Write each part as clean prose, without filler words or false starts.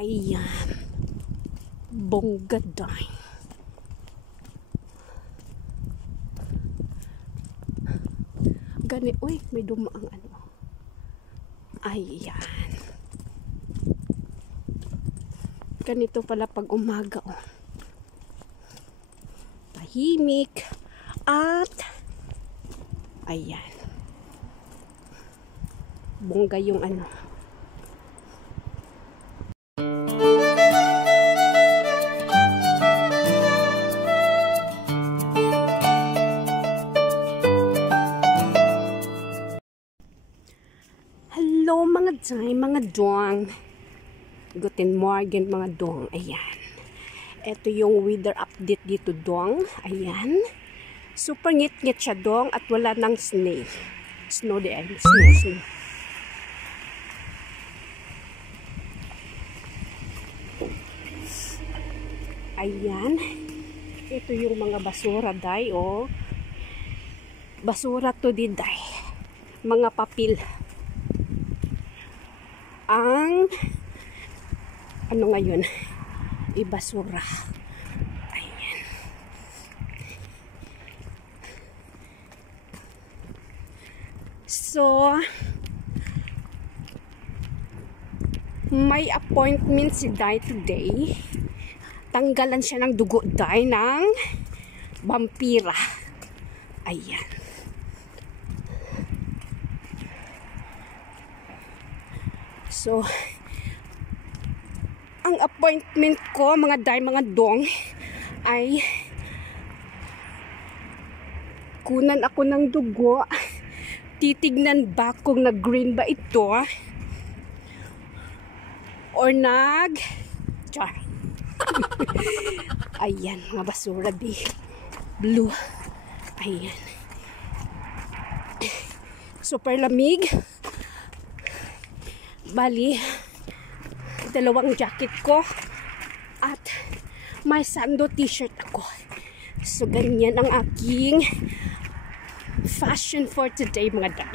Ayan. Bongga day. Gani, uy, may dumaang ano. Ayan. Ganito pala pag umaga, oh. Tahimik. At, ayan. Bongga yung ano. Hello mga day, mga dong. Guten Morgen mga dong. Ayan. Ito yung weather update dito dong. Ayan. Super ngit-ngit siya dong at wala nang snow. Snow din. Snow. Ayan. Ito yung mga basura day, oh. Basura to di day. Mga papel. Ang ano ngayon? Ibasura. Ayan. So, may appointment si Day today. Tanggalan siya ng dugo Day ng vampira. Ayan. So, ang appointment ko, mga day, mga dong, ay kunan ako ng dugo. Titignan ba kung nag-green ba ito? Or char. Ayan, mga basura di. Blue. Ayan. Super lamig. Bali, dalawang jacket ko at may sando t-shirt ako. So, ganyan ang aking fashion for today, mga day.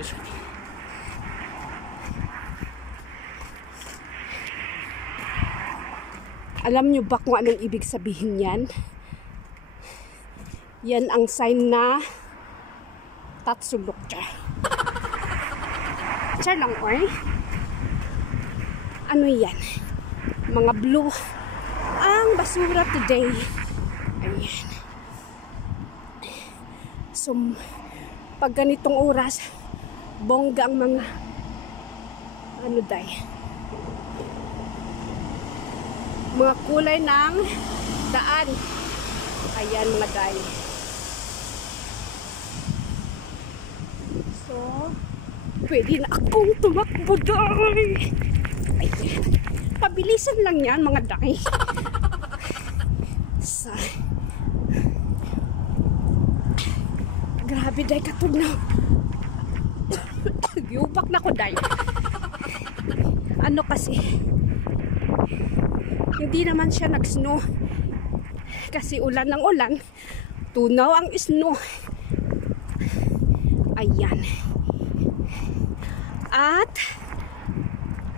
Alam nyo ba kung anong ibig sabihin yan? Yan ang sign na tatsulok siya. Char lang, oy. Ano yan? Mga blue ang basura today. Ayan. So, pag ganitong oras, bongga ang mga ano day, mga kulay ng daan. Ayan mga day. So, pwede na akong tumakbo day. Ayan. Pabilisan lang yan mga day. Sa grabe day, katod na giupak na ko day. Ano kasi, hindi naman siya nag-snow kasi ulan ng ulan, tunaw ang snow. Ayan. At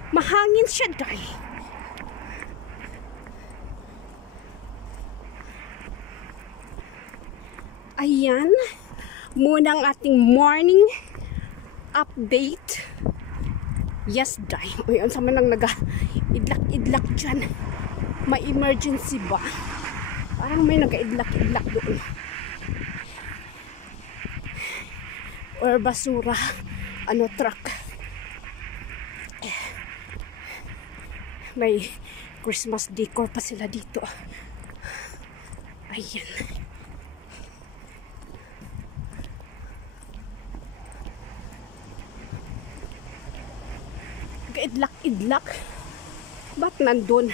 mahangin siya day. Ayan. Muna ang ating morning update. Yes day. Uy, ang sama nang naga-idlak-idlak dyan. May emergency ba? Parang may naga-idlak-idlak doon. Or basura. Ano, truck. May Christmas decor pa sila dito. Ayan. Idlak-idlak. Ba't nandun?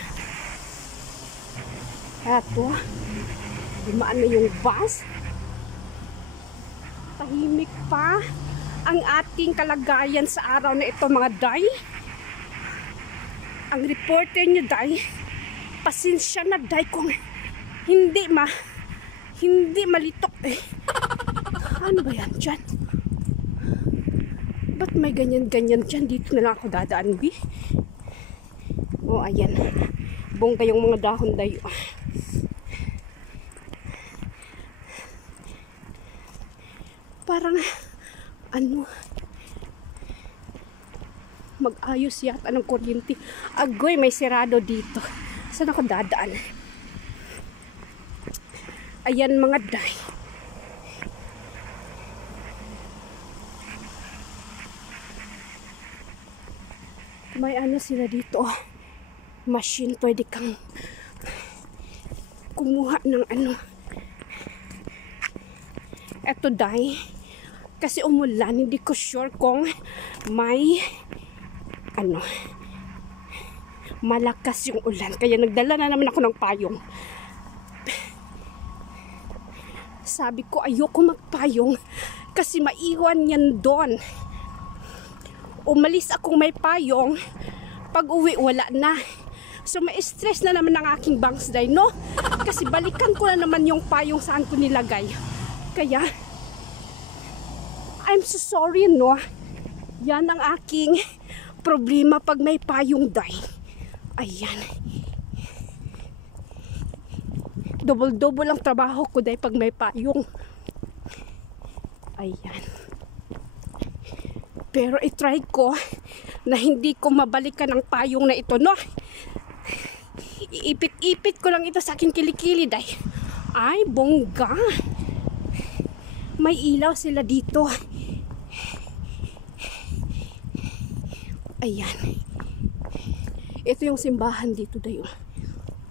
Eto. Dumaan na yung bus. Tahimik pa ang ating kalagayan sa araw na ito, mga day. Ang reporter niyo day, pasensya na day kung hindi malitok eh. Ano ba yan dyan? Ba't may ganyan-ganyan dyan? Dito na lang ako dadaan, bi. O, ayan. bongga yung mga dahon dayo. Parang ano, mag-ayos yata ng kuryente. Agoy, may sirado dito. Saan ako dadaan? Ayan mga day. May ano sila dito. Machine, pwede kang kumuha ng ano. Eto day. Kasi umulan, hindi ko sure kung may ano, malakas yung ulan. Kaya nagdala na naman ako ng payong. Sabi ko ayoko magpayong kasi maiwan yan doon. Umalis akong may payong, pag uwi wala na. So may stress na naman ang aking bangs day, no? Kasi balikan ko na naman yung payong saan ko nilagay. Kaya I'm so sorry, no? Yan ang aking problema pag may payong day. Ayan. Double-double ang trabaho ko day pag may payong. Ayan. Pero i-try ko na hindi ko mabalikan ang payong na ito, no? Iipit-ipit ko lang ito sa aking kilikili day. Ay, bongga. May ilaw sila dito. Ayan. Ito yung simbahan dito dayo.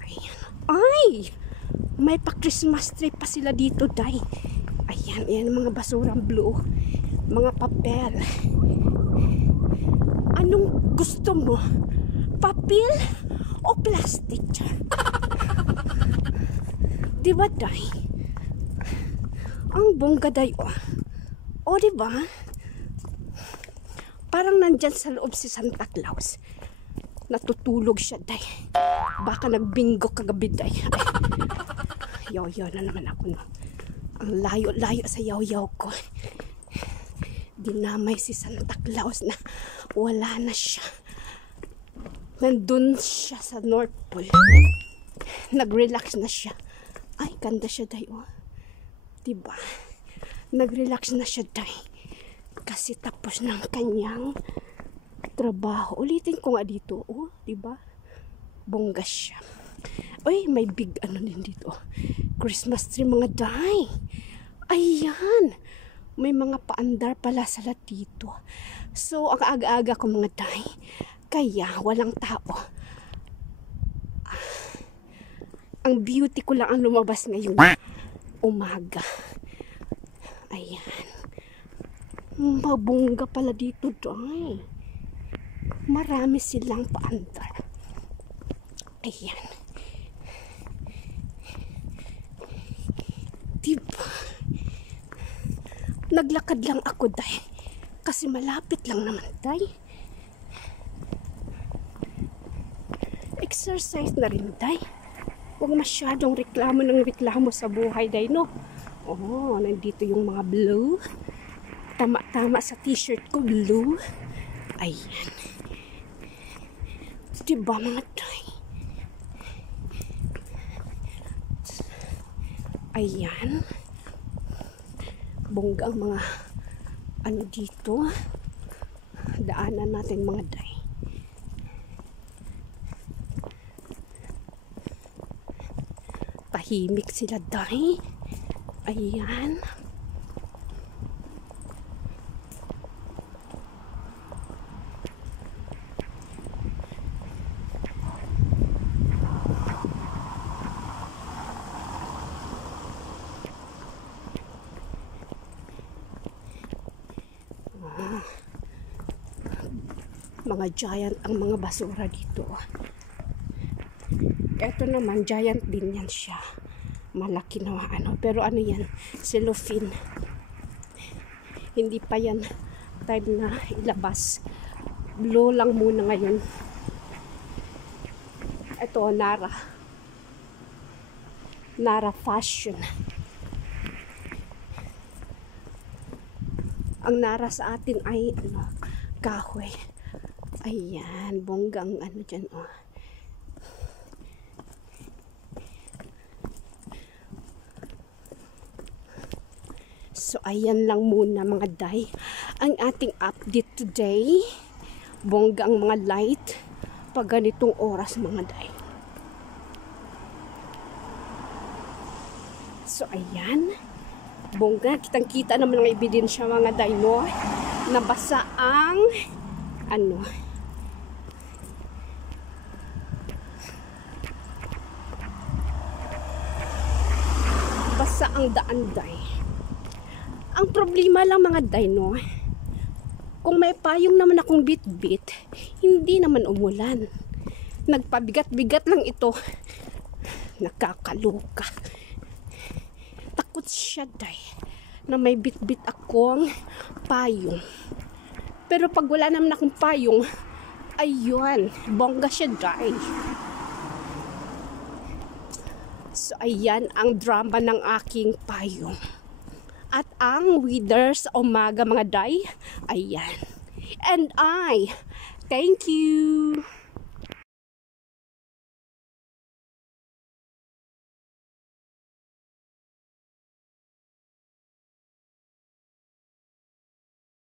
Ayan. Ay! May pa-Christmas tree pa sila dito, day. Ayan. Ayan mga basurang blue. Mga papel. Anong gusto mo? Papel o plastic? Diba, day? Ang bongga, day, oh. O, diba? Parang nandyan sa loob si Santa Claus. Natutulog siya, day. Baka nagbingo kagabi, day. Yaw-yaw na naman ako, no? Ang layo-layo sa yaw-yaw ko. Dinamay si Santa Claus na wala na siya. Nandun siya sa North Pole. Nag-relax na siya. Ay, ganda siya, day, oh. Diba? Nag-relax na siya, day. Kasi tapos ng kanyang trabaho. Ulitin ko nga dito, oh, diba? Bongga siya. Uy, may big ano din dito. Christmas tree, mga day. Ayan. May mga paandar pala sa lahat dito. So, ang aga-aga ko, mga day. Kaya, walang tao. Ang beauty ko lang ang lumabas ngayong umaga. Ayan. Mabongga pala dito, day. Marami silang paandar. Ayan. Diba? Naglakad lang ako, day. Kasi malapit lang naman, day. Exercise na rin, day. Huwag masyadong reklamo ng reklamo sa buhay, day, no? Oh, nandito yung mga blue. Tama-tama sa t-shirt ko, blue. Ayan. Diba, mga day? Ayan. Bongga ang mga ano dito. Daanan natin, mga day. Tahimik sila, day. Ayan. Mga giant ang mga basura dito. Ito naman, giant din yan siya. Malaki na ano. Pero ano yan? Cellophane. Hindi pa yan time na ilabas. Blue lang muna ngayon. Ito, Nara. Nara Fashion. Ang Nara sa atin ay ano, kahoy. Ayan, bonggang ano dyan, oh. So, ayan lang muna mga day. Ang ating update today. Bongga ang mga light pag ganitong oras mga day. So, ayan. Bongga. Kitang-kita naman ang ebidensya mga day, no? Nabasa ang basa ang daan day. Ang problema lang mga day, no? Kung may payong naman akong bit-bit, hindi naman umulan. Nagpabigat-bigat lang ito. Nakakaloka. Takot siya day na may bit-bit akong payong. Pero pag wala naman akong payong, ayun, bongga siya day. So, ayan ang drama ng aking payong. At ang weather sa umaga mga day, ayan. And thank you!